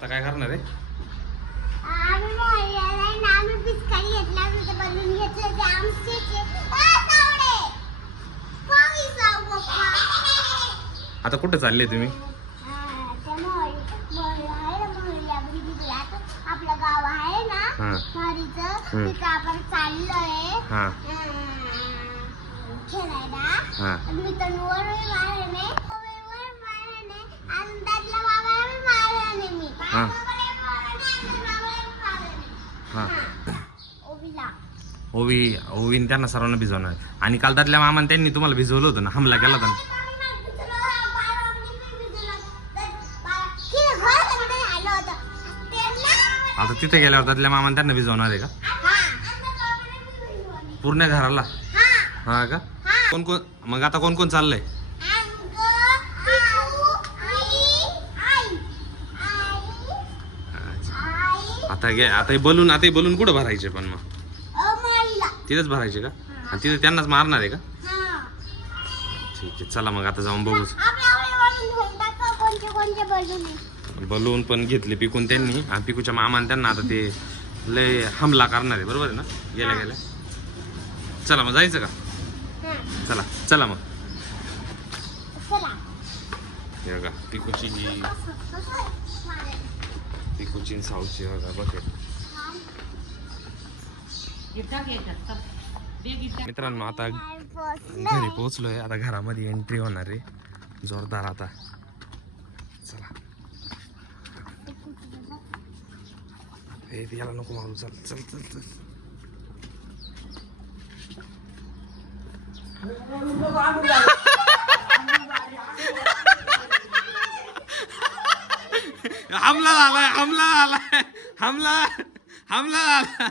आता काय करणार आहे? आता कुठे चालले तुम्ही? आपलं गाव आहे ना तिथं आपण चाललोय खेळायला. मी तर ओवीन त्यांना सर्वांना भिजवणार. आणि काल त्यातल्या मामाने त्यांनी तुम्हाला भिजवलं होतं ना, हमला केला होता. आता तिथे गेल्यावर त्यातल्या मामाने त्यांना भिजवणार आहे का पूर्ण घराला? हा का? कोण कोण मग? आता कोण कोण चाललंय? आता हे बलून कुठं भरायचे? पण मग तिथेच भरायचे का? आणि तिथे त्यांनाच मारणार आहे का? ठीक आहे, चला मग आता जाऊन बघू. बलून पण घेतले पिकून त्यांनी, आणि पिकूच्या मामाने त्यांना. आता ते लय हमला करणार आहे, बरोबर आहे ना? गेल्या गेल्या. चला मग जायचं का? चला चला मग. हे बघा पिकूची साऊची बघा बघ. मित्रांनो आता घरी पोहोचलोय. आता घरामध्ये एंट्री होणार आहे जोरदार. आता चला. याला नको मारू. चल चल चल चल. हमला झालाय, हमला झालाय, हमला हमला झाला.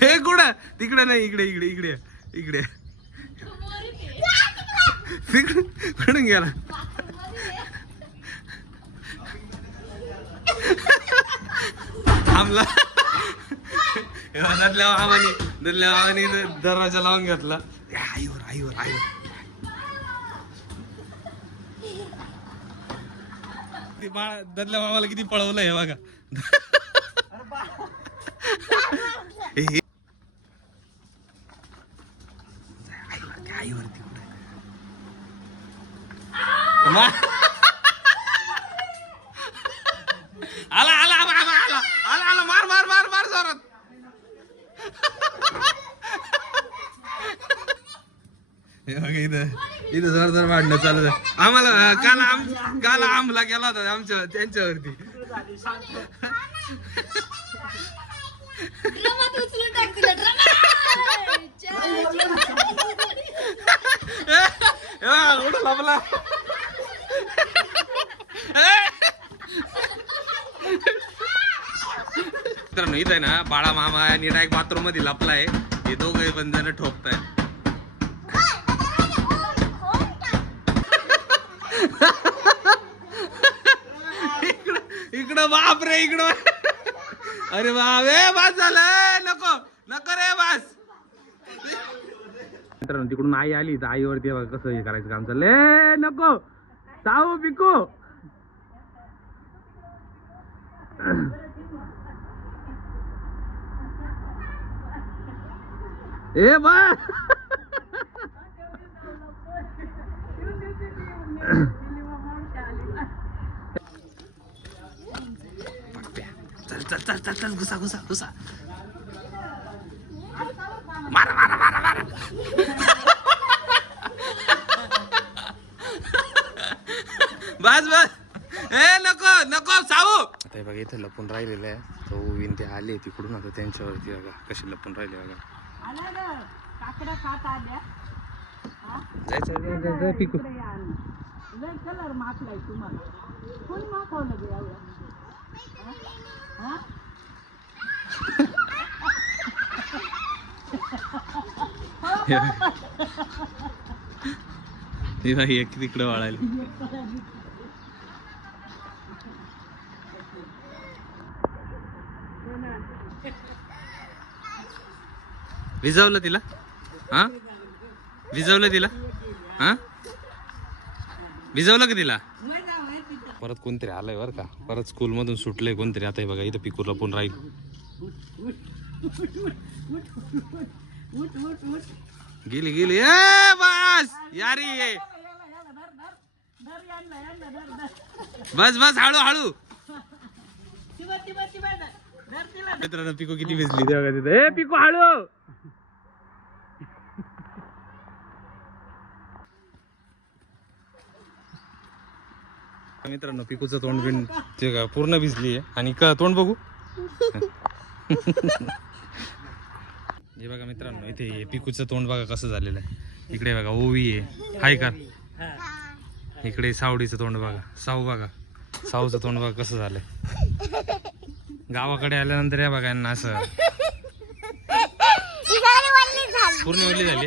हे कुठं? तिकडे नाही, इकडे इकडे इकडे इकडे. कुठून गेला? हमला. दरल्या मामाने दरवाजा लावून घेतला. आईवर आईवर आईवर. दरल्या मामाला किती पळवलं हे बघा. आईवरती आला आला आला आला आला आला. मार मार मार मार जोरात. इथं जोरदार भांडणं चालू आहे. आम्हाला काल हमला केला होता आमच्या त्यांच्यावरती. लपला. मित्रांनो इथं आहे ना, बाळा मामा आणि डायरेक्ट बाथरूम मध्ये लपलाय. हे दोघे पण जण ठोकताय. इकडं बाप रे इकडं. अरे बाप रे, बस झालं. नको नको रे बस. मित्रांनो तिकडून आई आली तर आईवरती कसं हे करायचं काम चाललंय. नको साऊ पिकू. ए बा. चल चल चल चल चल. घुसा घुसा घुसा. मारा मारा मारा मारा. बस बस. ए नको नको साऊ. आता बघा इथे लपून राहिलेलं आहे. तो विन ते आले तिकडून. आता त्यांच्यावरती बघा कशी लपून राहिले बघा. जायचं पिकू. कलर माखलाय तुम्हाला. कोण माखवलं गे एवढं? एक तिकडं वाळायला. विजवलं तिला? हा विजवलं तिला? हा भिजवलं का तिला परत कोणतरी आलंय बरं का परत स्कूल मधून सुटलंय कोणतरी आता हे बघा इथं पिकू लपून राहील गेली गेली ए बस यारी ये बस बस हळू हळू मित्रांनो पिकू किती भिजली तेव्हा तिथं ए पिकू हळू मित्रांनो पिकूचं तोंड बिन ते का पूर्ण भिजली आहे आणि तोंड बघू हे बघा मित्रांनो इथे पिकूचं तोंड बघा कसं झालेलं आहे इकडे बघा ओवी आहे हाय का इकडे सावडीचं तोंड बघा साऊ बघा साऊचं तोंड बघा कसं झालंय गावाकडे आल्यानंतर या बघा यांना असं पूर्ण ओली झाली